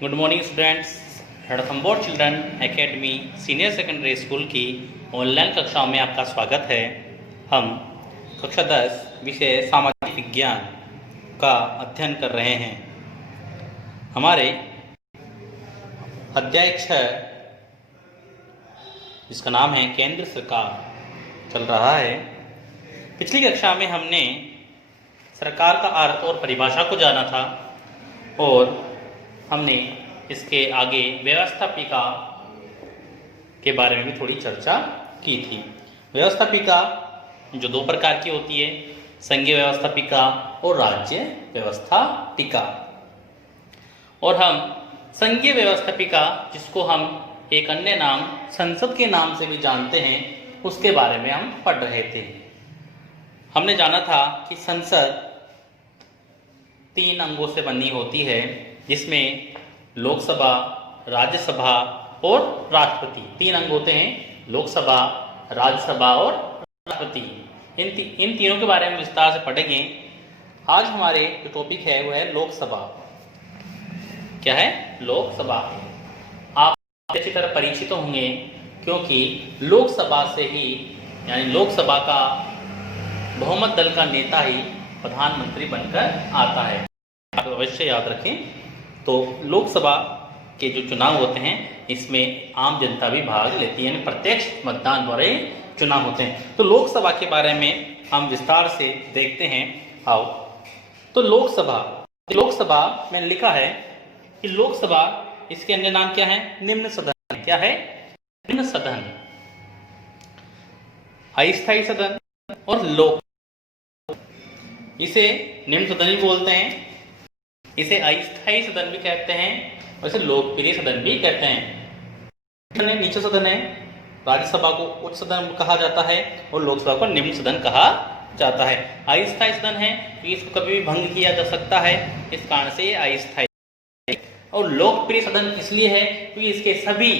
Good morning students. Ranthambore children academy senior secondary school की online कक्षाओं में आपका स्वागत है। हम कक्षा 10 विषय सामाजिक विज्ञान का अध्ययन कर रहे हैं। हमारे अध्याय 6 जिसका नाम है केंद्र सरकार चल रहा है। पिछली कक्षा में हमने सरकार का अर्थ और परिभाषा को जाना था और हमने इसके आगे व्यवस्थापिका के बारे में भी थोड़ी चर्चा की थी। व्यवस्थापिका जो दो प्रकार की होती है, संघीय व्यवस्थापिका और राज्य व्यवस्थापिका। और हम संघीय व्यवस्थापिका, जिसको हम एक अन्य नाम संसद के नाम से भी जानते हैं, उसके बारे में हम पढ़ रहे थे। हमने जाना था कि संसद 3 अंगों से बनी होती है, जिसमें लोकसभा, राज्यसभा और राष्ट्रपति। 3 अंग होते हैं, लोकसभा, राज्यसभा और राष्ट्रपति। इन तीनों के बारे में विस्तार से पढ़ेंगे। आज हमारे जो टॉपिक है वो है लोकसभा। क्या है? लोकसभा। आप अच्छी तरह परिचित होंगे, क्योंकि लोकसभा से ही, यानी लोकसभा का बहुमत दल का नेता ही प्रधानमंत्री बनकर आता है। आप अवश्य याद रखें। तो लोकसभा के जो चुनाव होते हैं, इसमें आम जनता भी भाग लेती है, यानी प्रत्यक्ष मतदान द्वारा ही चुनाव होते हैं। तो लोकसभा के बारे में हम विस्तार से देखते हैं। आओ। तो लोकसभा में लिखा है कि लोकसभा, इसके अन्य नाम क्या है? निम्न सदन। क्या है? निम्न सदन, अस्थायी सदन और लोक। इसे निम्न सदन भी बोलते हैं, इसे अस्थायी सदन भी कहते हैं और इसे लोकप्रिय सदन भी कहते हैं। नीचे सदन है, राज्यसभा को उच्च सदन कहा जाता है और लोकसभा को निम्न सदन कहा जाता है। अस्थायी सदन है तो इसको कभी भी भंग किया जा सकता है, इस कारण से ये अस्थायी है। और लोकप्रिय सदन इसलिए है क्योंकि इसके सभी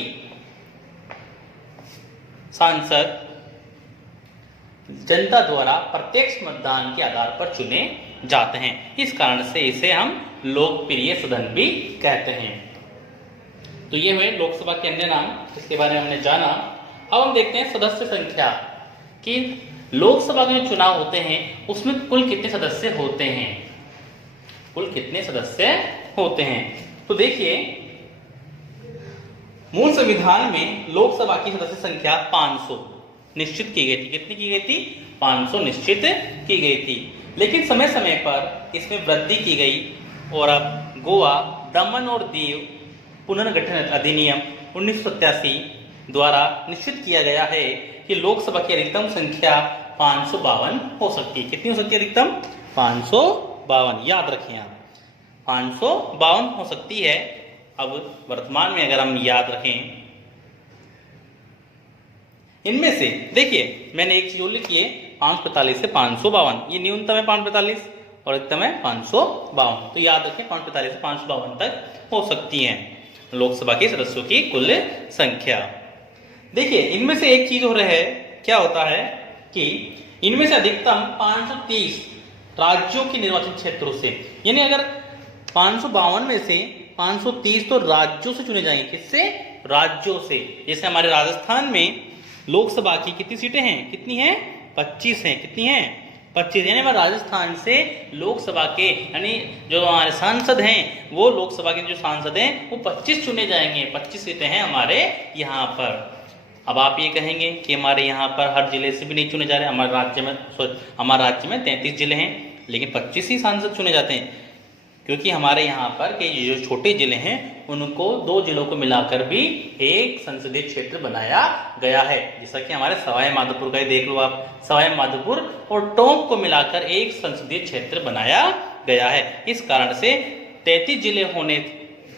सांसद जनता द्वारा प्रत्यक्ष मतदान के आधार पर चुने जाते हैं, इस कारण से इसे हम लोकप्रिय सदन भी कहते हैं। तो ये हुए लोकसभा के अन्य नाम, इसके बारे में हमने जाना। अब हम देखते हैं सदस्य संख्या, कि लोकसभा के जो चुनाव होते हैं उसमें कुल कितने सदस्य होते हैं। कुल कितने सदस्य होते हैं? तो देखिए, मूल संविधान में लोकसभा की सदस्य संख्या 500 निश्चित की गई थी। कितनी की गई थी? 500 निश्चित की गई थी। लेकिन समय समय पर इसमें वृद्धि की गई और अब गोवा, दमन और दीव पुनर्गठन अधिनियम 1987 द्वारा निश्चित किया गया है कि लोकसभा की अधिकतम संख्या 552 हो सकती है। कितनी हो सकती है अधिकतम? 552। याद रखें आप, 552 हो सकती है। अब वर्तमान में अगर हम याद रखें, इनमें से देखिए, मैंने एक चीज लिखी है, 545 से 552। ये न्यूनतम है 545 और अधिकतम है 552। तो याद रखें, 545 से 552 तक हो सकती है लोकसभा के सदस्यों की कुल संख्या। देखिए, इनमें से एक चीज हो रहा है, क्या होता है कि इनमें से अधिकतम 530 राज्यों के निर्वाचन क्षेत्रों से, यानी अगर 552 में से 530 तो राज्यों से चुने जाएंगे। किससे? राज्यों से। जैसे हमारे राजस्थान में लोकसभा की कितनी सीटें हैं? कितनी हैं? 25 हैं। कितनी हैं? 25। यानी हमारे राजस्थान से लोकसभा के, यानी जो हमारे सांसद हैं, वो लोकसभा के जो सांसद हैं वो 25 चुने जाएंगे। 25 सीटें हैं हमारे यहाँ पर। अब आप ये कहेंगे कि हमारे यहाँ पर हर जिले से भी नहीं चुने जा रहे। हमारे राज्य में 33 जिले हैं, लेकिन 25 ही सांसद चुने जाते हैं, क्योंकि हमारे यहाँ पर के जो छोटे जिले हैं उनको 2 जिलों को मिलाकर भी एक संसदीय क्षेत्र बनाया गया है। जैसा कि हमारे सवाई माधोपुर का ही देख लो आप, सवाई माधोपुर और टोंक को मिलाकर एक संसदीय क्षेत्र बनाया गया है। इस कारण से 33 जिले होने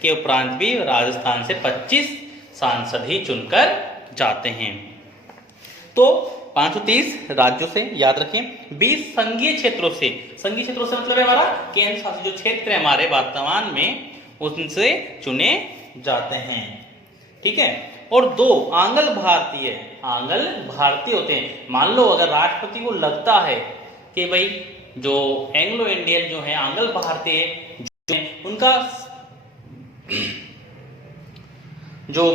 के उपरांत भी राजस्थान से 25 सांसद ही चुनकर जाते हैं। तो 530 राज्यों से, याद रखें, 20 संघीय क्षेत्रों से। संघीय क्षेत्रों से मतलब है हमारा केंद्र शासित जो क्षेत्र है हमारे वर्तमान में, उनसे चुने जाते हैं। ठीक है। और 2 आंग्ल भारतीय होते हैं। मान लो अगर राष्ट्रपति को लगता है कि भाई जो एंग्लो इंडियन जो है, आंग्ल भारतीय जो है, उनका जो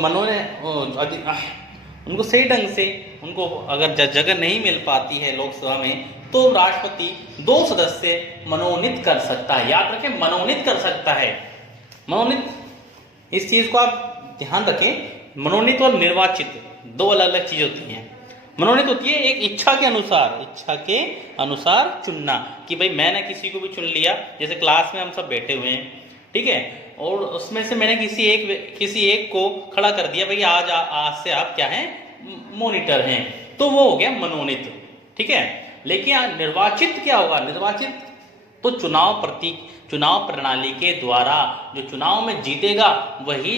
उनको सही ढंग से उनको अगर जगह नहीं मिल पाती है लोकसभा में, तो राष्ट्रपति 2 सदस्य मनोनीत कर सकता है। याद रखें, मनोनीत कर सकता है। मनोनीत, इस चीज को आप ध्यान रखें, मनोनीत और निर्वाचित 2 अलग अलग चीज होती हैं। मनोनीत होती है एक इच्छा के अनुसार चुनना, कि भाई मैंने किसी को भी चुन लिया, जैसे क्लास में हम सब बैठे हुए हैं, ठीक है, और उसमें से मैंने किसी एक को खड़ा कर दिया, भाई आज से आप क्या हैं, मॉनिटर हैं, तो वो हो गया मनोनीत, ठीक है। लेकिन निर्वाचित क्या होगा? निर्वाचित तो चुनाव प्रणाली के द्वारा जो चुनाव में जीतेगा वही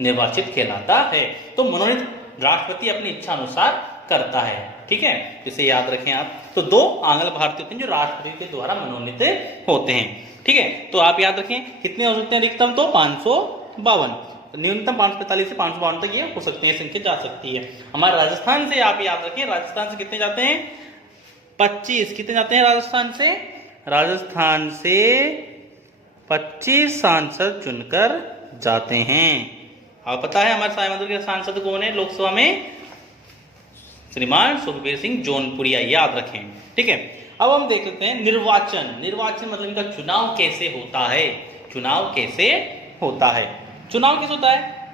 निर्वाचित कहलाता है। तो मनोनीत राष्ट्रपति अपनी इच्छा अनुसार करता है, ठीक है, इसे याद रखें आप। तो 2 आंग्ल भारतीय होते हैं जो राष्ट्रपति के द्वारा मनोनीत होते हैं, ठीक है। तो आप याद रखें कितने हो सकते हैं अधिकतम? तो 552, न्यूनतम 545 से 552 तक ये हो सकते हैं, संख्या जा सकती है। हमारे राजस्थान से आप याद रखें, राजस्थान से कितने जाते हैं? 25। कितने जाते हैं राजस्थान से? राजस्थान से 25 सांसद चुनकर जाते हैं। आप पता है हमारे साय मंदिर के सांसद कौन है लोकसभा में? श्रीमान सुखबीर सिंह जौनपुरिया, याद रखें, ठीक है। अब हम देख लेते हैं निर्वाचन। निर्वाचन मतलब इनका चुनाव कैसे होता है? चुनाव कैसे होता है?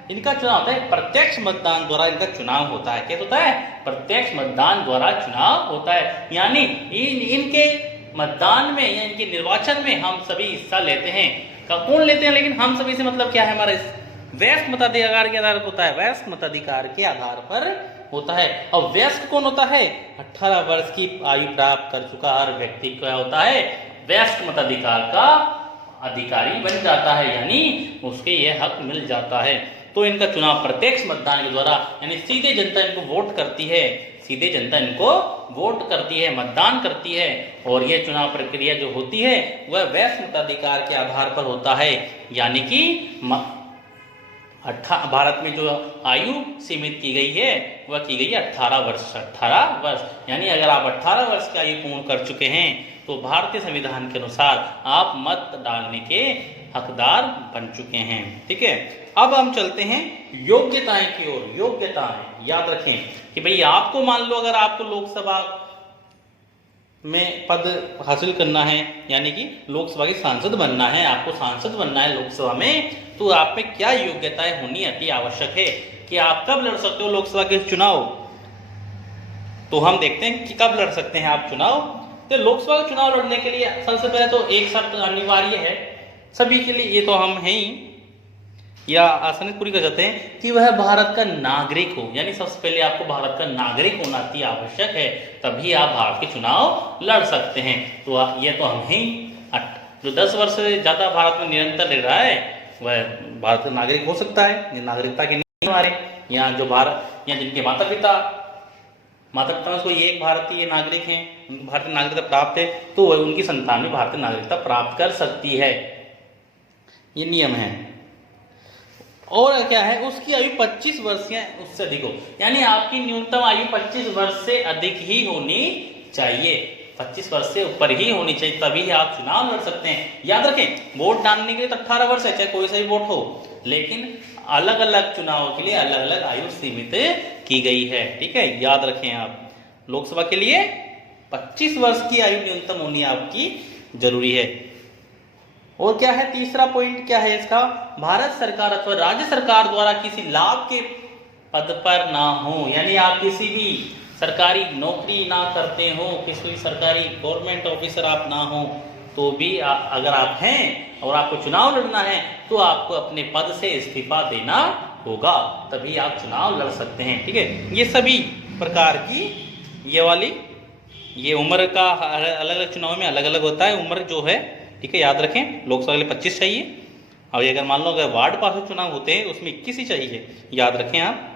इनका चुनाव होता है प्रत्यक्ष मतदान द्वारा। इनका चुनाव होता है, क्या होता है? प्रत्यक्ष मतदान द्वारा चुनाव होता है। यानी इनके मतदान में या इनके निर्वाचन में हम सभी हिस्सा लेते हैं। कौन लेते हैं? लेकिन हम सभी से मतलब क्या है? हमारा वयस्क मताधिकार के आधार पर होता है, वयस्क मताधिकार के आधार पर होता है। और वयस्क कौन होता है? 18 वर्ष की आयु प्राप्त कर चुका हर व्यक्ति क्या होता है? वयस्क मताधिकार का अधिकारी बन जाता है, यानी उसके यह हक मिल जाता है। तो इनका चुनाव प्रत्यक्ष मतदान के द्वारा, यानी सीधे जनता इनको वोट करती है, सीधे जनता इनको वोट करती है, मतदान करती है। और यह चुनाव प्रक्रिया जो होती है वह वयस्क मताधिकार के आधार पर होता है, यानी कि भारत में जो आयु सीमित की गई है वह की गई है 18 वर्ष। 18 वर्ष, यानी अगर आप 18 वर्ष की आयु पूर्ण कर चुके हैं तो भारतीय संविधान के अनुसार आप मत डालने के हकदार बन चुके हैं, ठीक है। अब हम चलते हैं योग्यताएं की ओर। योग्यताएं याद रखें कि भाई आपको मान लो अगर आपको लोकसभा में पद हासिल करना है, यानी कि लोकसभा की सांसद बनना है, आपको सांसद बनना है लोकसभा में, तो आप में क्या योग्यताएं होनी अति आवश्यक है कि आप कब लड़ सकते हो लोकसभा के चुनाव। तो हम देखते हैं कि कब लड़ सकते हैं आप चुनाव। तो लोकसभा का चुनाव लड़ने के लिए सबसे पहले तो एक शर्त अनिवार्य है सभी के लिए, ये तो हम हैं ही, या आसानी पूरी कर जाते हैं कि वह भारत का नागरिक हो। यानी सबसे पहले आपको भारत का नागरिक होना अति आवश्यक है, तभी आप भारत के चुनाव लड़ सकते हैं। तो ये तो हम हैं ही। जो 10 वर्ष से ज्यादा भारत में निरंतर रह रहा है वह भारत का नागरिक हो सकता है। नागरिकता के नहीं हमारे यहाँ जो यहाँ जिनके माता पिता में कोई एक भारतीय नागरिक हैं, उनको भारतीय नागरिकता प्राप्त है, तो वह उनकी संतान भी भारतीय नागरिकता प्राप्त कर सकती है। ये नियम है। और क्या है? उसकी आयु 25 वर्ष या उससे अधिक हो, यानी आपकी न्यूनतम आयु 25 वर्ष से अधिक ही होनी चाहिए, 25 वर्ष से ऊपर ही होनी चाहिए, तभी आप चुनाव लड़ सकते हैं। याद रखें, वोट डालने के लिए तो 18 वर्ष है, चाहे कोई सा भी वोट हो, लेकिन अलग अलग चुनाव के लिए अलग अलग आयु सीमित की गई है, ठीक है, याद रखें आप। लोकसभा के लिए 25 वर्ष की आयु न्यूनतम होनी आपकी जरूरी है। और क्या है तीसरा पॉइंट, क्या है इसका? भारत सरकार अथवा राज्य सरकार द्वारा किसी लाभ के पद पर ना हो, यानी आप किसी भी सरकारी नौकरी ना करते हो, किसी सरकारी गवर्नमेंट ऑफिसर आप ना हो, तो भी अगर आप हैं और आपको चुनाव लड़ना है तो आपको अपने पद से इस्तीफा देना होगा, तभी आप चुनाव लड़ सकते हैं, ठीक है। ये सभी प्रकार की ये उम्र का अलग अलग चुनाव में अलग अलग होता है उम्र जो है, ठीक है, याद रखें। लोकसभा के लिए 25 चाहिए, और अगर मान लो अगर वार्ड पार्षद चुनाव होते हैं उसमें 21 ही चाहिए, याद रखें आप।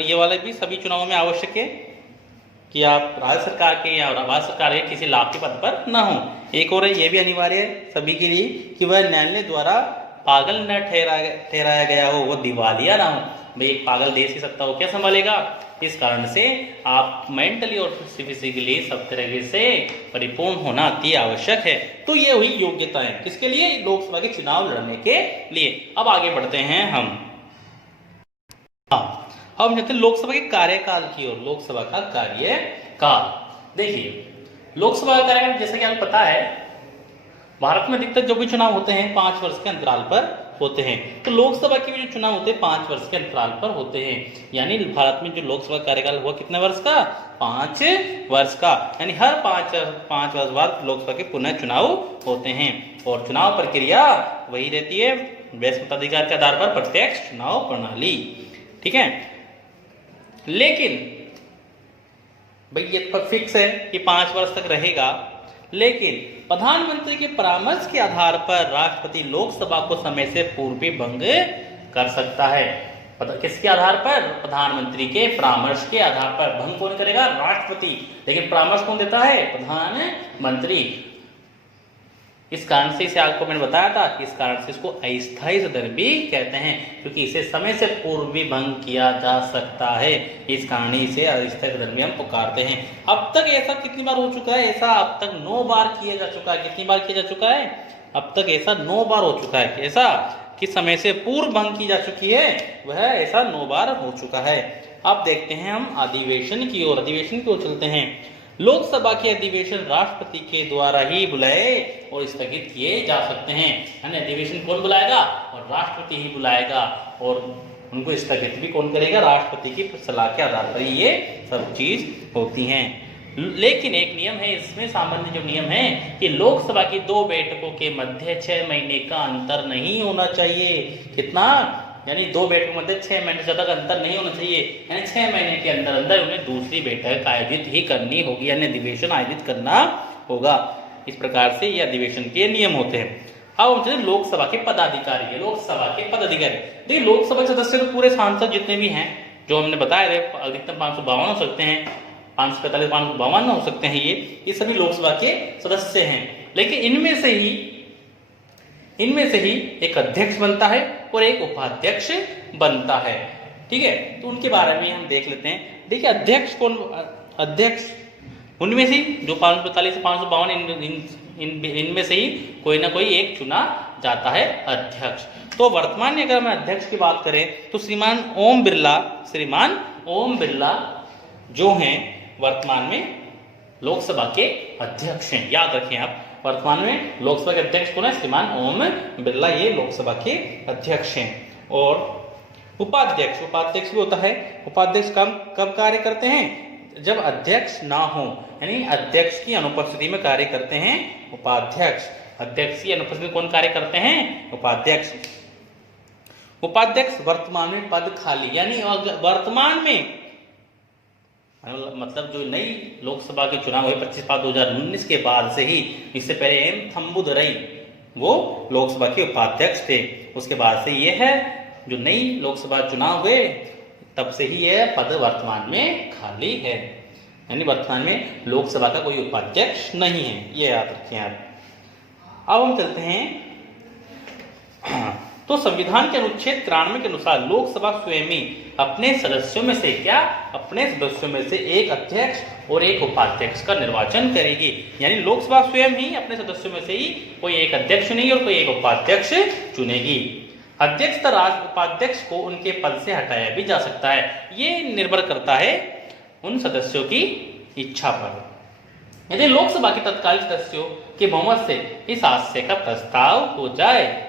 ये वाले भी सभी चुनावों में आवश्यक है कि आप राज्य सरकार के या राज्य सरकार के किसी लाभ के पद पर ना हो। एक और है, ये भी अनिवार्य है सभी के लिए कि वह न्यायालय द्वारा पागल न ठहराया गया हो, वो दिवालिया ना हो। भाई एक पागल देश की सत्ता को क्या संभालेगा? इस कारण से आप मेंटली और फिजिकली सब तरीके से परिपूर्ण होना अति आवश्यक है। तो ये हुई योग्यताएं किसके लिए? लोकसभा के चुनाव लड़ने के लिए। अब आगे बढ़ते हैं हम। अब चलते हैं लोकसभा के कार्यकाल की ओर। लोकसभा का कार्यकाल देखिए, लोकसभा का कार्यकाल जैसा कि आपको पता है, भारत में अधिकतर जो भी चुनाव होते हैं 5 वर्ष के अंतराल पर होते हैं। तो लोकसभा के भी जो चुनाव होते हैं 5 वर्ष के अंतराल पर होते हैं। यानी भारत में जो लोकसभा कार्यकाल हुआ कितने वर्ष का? 5 वर्ष का। यानी हर 5 वर्ष बाद लोकसभा के पुनः चुनाव होते हैं। और चुनाव प्रक्रिया वही रहती है, वैध मताधिकार के आधार पर प्रत्यक्ष चुनाव प्रणाली। ठीक है, लेकिन भाई ये तो फिक्स है कि 5 वर्ष तक रहेगा, लेकिन प्रधानमंत्री के परामर्श के आधार पर राष्ट्रपति लोकसभा को समय से पूर्व भी भंग कर सकता है। किसके आधार पर? प्रधानमंत्री के परामर्श के आधार पर। भंग कौन करेगा? राष्ट्रपति। लेकिन परामर्श कौन देता है? प्रधानमंत्री। इस कारण से इसे आपको मैंने बताया था कि इस कारण से इसको अस्थायी सदन भी कहते हैं, क्योंकि इसे समय से पूर्व भी भंग किया जा सकता है। इस कारण इसे अस्थायी सदन भी हम पुकारते हैं। अब तक ऐसा कितनी बार हो चुका है? ऐसा अब तक 9 बार किया जा चुका है। कितनी बार किया जा चुका है? अब तक ऐसा 9 बार हो चुका है। ऐसा कि समय से पूर्व भंग की जा चुकी है, वह ऐसा 9 बार हो चुका है। अब देखते हैं हम अधिवेशन की ओर। अधिवेशन की ओर चलते हैं। लोकसभा के अधिवेशन राष्ट्रपति के द्वारा ही बुलाए और स्थगित किए जा सकते हैं। यानी अधिवेशन कौन बुलाएगा? और राष्ट्रपति ही बुलाएगा, और उनको स्थगित भी कौन करेगा? राष्ट्रपति की सलाह के आधार पर ये सब चीज होती हैं। लेकिन एक नियम है इसमें, सामान्य जो नियम है कि लोकसभा की 2 बैठकों के मध्य 6 महीने का अंतर नहीं होना चाहिए। कितना? यानी 2 बैठकों के मध्य 6 महीने से ज्यादा का अंतर नहीं होना चाहिए। यानी 6 महीने के अंदर अंदर उन्हें दूसरी बैठक आयोजित ही करनी होगी, यानी अधिवेशन आयोजित करना होगा। इस प्रकार से ये अधिवेशन के नियम होते हैं। अब हम चलिए लोकसभा के पदाधिकारी है। लोकसभा के पदाधिकारी देखिए, लोकसभा के सदस्य तो पूरे सांसद जितने भी हैं जो हमने बताया थे, अधिकतम 552 हो सकते हैं, 545 552 हो सकते हैं। ये सभी लोकसभा के सदस्य हैं। लेकिन इनमें से ही एक अध्यक्ष बनता है और एक उपाध्यक्ष बनता है। ठीक है, तो उनके बारे में हम देख लेते हैं। देखिए अध्यक्ष कौन? अध्यक्ष उनमें से जो 545 से 552 इनमें से ही कोई ना कोई एक चुना जाता है अध्यक्ष। तो वर्तमान में अगर हम अध्यक्ष की बात करें तो श्रीमान ओम बिरला जो हैं वर्तमान में लोकसभा के अध्यक्ष हैं। याद रखें आप, वर्तमान में लोकसभा के अध्यक्ष कौन है? श्रीमान ओम बिरला, ये लोकसभा के अध्यक्ष हैं। और उपाध्यक्ष भी होता है। उपाध्यक्ष कब कार्य करते हैं? जब अध्यक्ष ना हो, यानी अध्यक्ष की अनुपस्थिति में कार्य करते हैं उपाध्यक्ष। अध्यक्ष की अनुपस्थिति में कौन कार्य करते हैं? उपाध्यक्ष। उपाध्यक्ष वर्तमान में पद खाली, यानी वर्तमान में मतलब जो नई लोकसभा के चुनाव हुए 25/5/2019 के बाद से ही, इससे पहले एम थम्बुदरई वो लोकसभा के उपाध्यक्ष थे। उसके बाद से ये है जो नई लोकसभा चुनाव हुए तब से ही यह पद वर्तमान में खाली है। यानी वर्तमान में लोकसभा का कोई उपाध्यक्ष नहीं है, ये याद रखें आप। अब हम चलते हैं तो संविधान के अनुच्छेद 93 के अनुसार लोकसभा स्वयं ही अपने सदस्यों में से एक अध्यक्ष और एक उपाध्यक्ष का निर्वाचन करेगी। यानी लोकसभा स्वयं ही अपने सदस्यों में से ही कोई एक अध्यक्ष चुनेगी और कोई एक उपाध्यक्ष चुनेगी। अध्यक्ष तथा उपाध्यक्ष को उनके पद से हटाया भी जा सकता है। ये निर्भर करता है उन सदस्यों की इच्छा पर। यदि लोकसभा के तत्कालीन सदस्यों के बहुमत से इस आशय का प्रस्ताव हो जाए,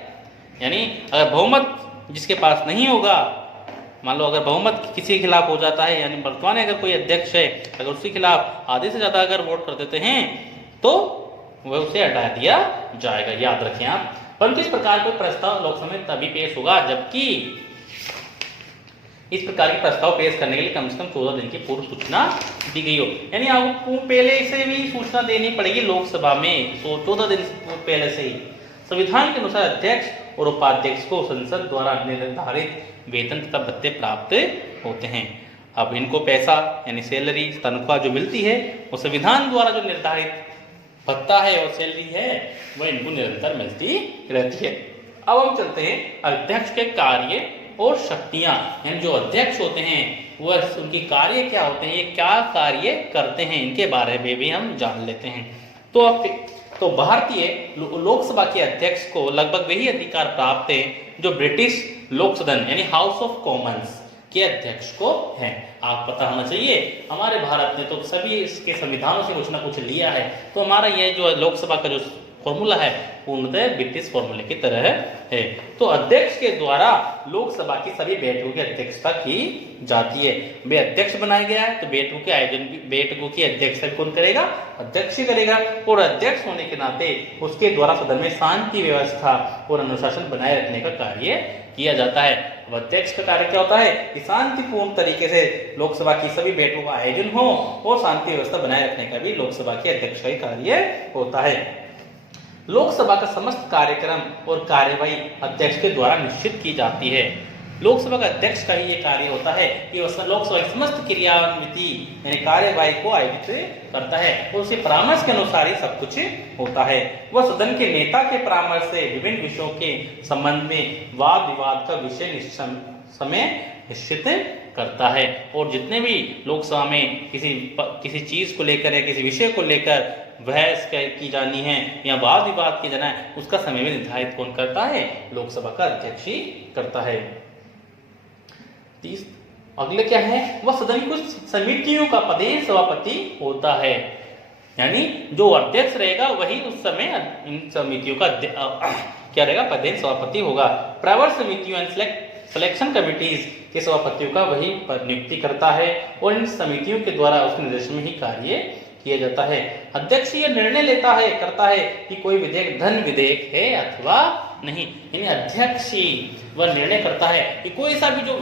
यानी अगर बहुमत जिसके पास नहीं होगा, मान लो अगर बहुमत किसी के खिलाफ हो जाता है, यानी वर्तमान में अगर कोई अध्यक्ष है, अगर उसके खिलाफ आधे से ज्यादा अगर वोट कर देते हैं तो वह उसे हटा दिया जाएगा। याद रखें आप। परंतु इस प्रकार कोई प्रस्ताव लोकसभा में तभी पेश होगा जबकि इस प्रकार के प्रस्ताव पेश करने के लिए कम से कम 14 दिन की पूर्व सूचना दी गई हो। यानी आपको पहले से भी सूचना देनी पड़ेगी लोकसभा में, 14 दिन पहले से ही। संविधान के अनुसार अध्यक्ष और उपाध्यक्ष को संसद द्वारा निर्धारित वेतन तथा भत्ते प्राप्त होते हैं। अब इनको पैसा यानी सैलरी, तनख्वाह जो मिलती है वो संविधान द्वारा जो निर्धारित भत्ता है और सैलरी है वह इनको निरंतर मिलती रहती है। अब हम चलते हैं अध्यक्ष के कार्य और शक्तियां, यानी जो अध्यक्ष होते हैं वह उनकी कार्य क्या होते हैं, ये क्या कार्य करते हैं, इनके बारे में भी हम जान लेते हैं। तो भारतीय लोकसभा के अध्यक्ष को लगभग वही अधिकार प्राप्त है जो ब्रिटिश लोक सदन यानी हाउस ऑफ कॉमन्स के अध्यक्ष को है। आप पता होना चाहिए, हमारे भारत ने तो सभी इसके संविधानों से कुछ ना कुछ लिया है, तो हमारा यह जो लोकसभा का जो फॉर्मूला है पूर्णतः ब्रिटिश फॉर्मूले की तरह है। तो अध्यक्ष के द्वारा लोकसभा की सभी बैठकों की अध्यक्षता की जाती है। वे अध्यक्ष बनाया गया है तो बैठकों के आयोजन, बैठकों की अध्यक्षता कौन करेगा, अध्यक्ष ही करेगा। और अध्यक्ष होने के नाते उसके द्वारा सदन में शांति व्यवस्था और अनुशासन बनाए रखने का कार्य किया जाता है। अब अध्यक्ष का कार्य क्या होता है कि शांतिपूर्ण तरीके से लोकसभा की सभी बैठकों का आयोजन हो और शांति व्यवस्था बनाए रखने का भी लोकसभा के अध्यक्ष का कार्य होता है। लोकसभा का समस्त कार्यक्रम और कार्यवाही अध्यक्ष के द्वारा निश्चित की जाती है। लोकसभा का अध्यक्ष का ही ये कार्य होता है कि वह लोकसभा की समस्त क्रियान्विति यानी कार्यवाही को आयोजित करता है और उसके परामर्श के अनुसार ही सब कुछ होता है। वह सदन के नेता के परामर्श से विभिन्न विषयों के संबंध में वाद विवाद का विषय समय निश्चित करता है। और जितने भी लोकसभा में किसी चीज को लेकर या किसी विषय को लेकर बहस की जानी है या वाद विवाद की जाना है, उसका समय भी निर्धारित कौन करता है, लोकसभा का अध्यक्ष ही करता है। अगले क्या है, वह सदन की कुछ समितियों का प्रदेश सभापति होता है, यानी जो अध्यक्ष रहेगा वही उस समय इन समितियों का क्या रहेगा, प्रदेश सभापति होगा। प्रवर समितियों सिलेक्शन कमिटीज के सभापतियों का वही नियुक्ति करता है और इन समितियों के द्वारा उसके निर्देशन में ही कार्य किया जाता है। अध्यक्ष यह निर्णय करता है कि कोई विधेयक धन विधेयक है अथवा नहीं, यानी अध्यक्ष ही वह निर्णय करता है कि कोई सा भी जो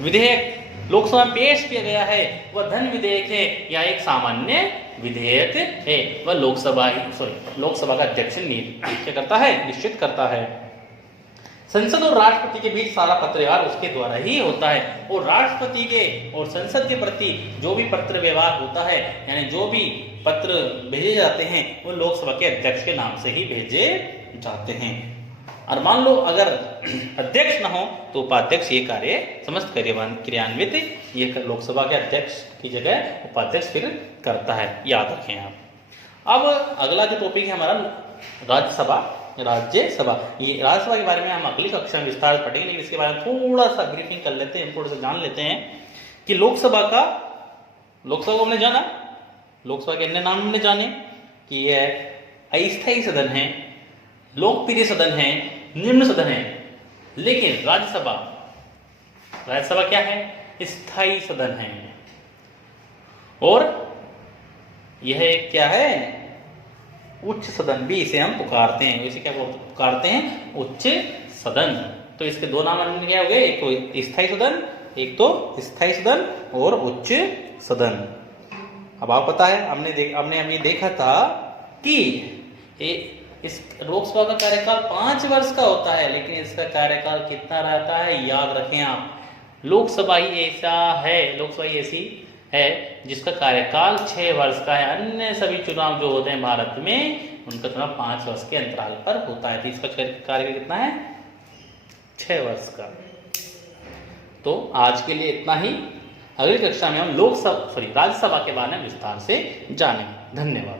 विधेयक लोकसभा में पेश किया गया है वह धन विधेयक है या एक सामान्य विधेयक है, वह लोकसभा का अध्यक्ष क्या करता है, निश्चित करता है। संसद और राष्ट्रपति के बीच सारा पत्र व्यवहार उसके द्वारा ही होता है और राष्ट्रपति के और संसद के प्रति जो भी पत्र व्यवहार होता है यानी जो भी पत्र भेजे जाते हैं वो लोकसभा के अध्यक्ष के नाम से ही भेजे जाते हैं। और मान लो अगर अध्यक्ष न हो तो उपाध्यक्ष ये कार्य समस्त क्रियान्वित ये लोकसभा के अध्यक्ष की जगह उपाध्यक्ष फिर करता है, याद रखें आप। अब अगला जो टॉपिक है हमारा राज्यसभा। ये राज्यसभा के बारे में हम अगली कक्षा में विस्तार से पढ़ेंगे, लेकिन इसके बारे में थोड़ा सा ब्रीफिंग कर लेते हैं, थोड़ा सा जान लेते हैं कि लोकसभा को हमने जाना, लोकसभा के अन्य नाम हमने जाने कि यह अस्थायी सदन है, लोकप्रिय सदन है, निम्न सदन है। लेकिन राज्यसभा क्या है, स्थायी सदन है और यह एक क्या है, उच्च सदन भी इसे हम पुकारते हैं। इसे क्या पुकारते हैं, उच्च सदन। तो इसके दो नाम क्या हो गए, एक तो स्थायी सदन, एक तो स्थायी सदन और उच्च सदन। अब आप पता है हमने अभी देखा था कि इस लोकसभा का कार्यकाल 5 वर्ष का होता है, लेकिन इसका कार्यकाल कितना रहता है, याद रखें आप। लोकसभा ही ऐसी है जिसका कार्यकाल 6 वर्ष का है। अन्य सभी चुनाव जो होते हैं भारत में उनका चुनाव 5 वर्ष के अंतराल पर होता है। तो इसका कार्यकाल कितना है, 6 वर्ष का। तो आज के लिए इतना ही। अगली कक्षा में हम राज्यसभा के बारे में विस्तार से जानेंगे। धन्यवाद।